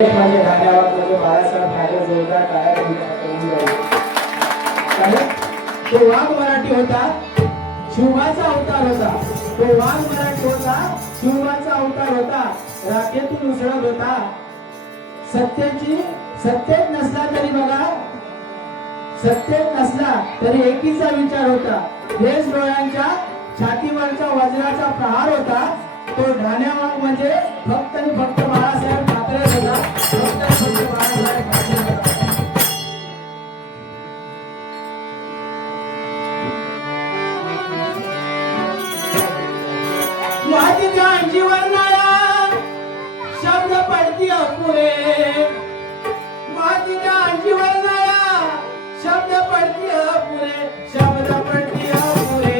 माझ्या गाण्यावर म्हणजे बाळासाहेब ठाकरे जोरदार टाळ्या करून राहिले. तो वाघ मराठी होता, शिवाचा अवतार होता. तो वाघ मराठी होता, शिवाचा अवतार होता. राखेतून उसळत होता. सत्तेत नसला तरी बघा, सत्तेत नसला तरी एकीचा विचार होता. देश डोळ्यांच्या छातीवरचा वज्राचा प्रहार होता. तो ढाण्यावाग म्हणजे फक्त आणि फक्त बाळासाहेब ठाकरे होता. फक्त आणि फक्त बाळासाहेब ठाकरे होता. मातीच्या जीवनाला शब्द पडती अपुरे. मातीच्या जीवनाला शब्द पडती अपुरे. शब्द पडती अपुरे.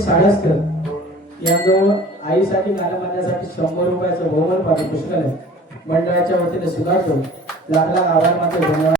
साडसकर यांजवळ आईसाठी गाणं म्हणण्यासाठी 100 रुपयाचं बहुमान पारितोषिक आहे. मंडळाच्या वतीने स्वीकारतो. लागला आभार मानतो. धन्यवाद.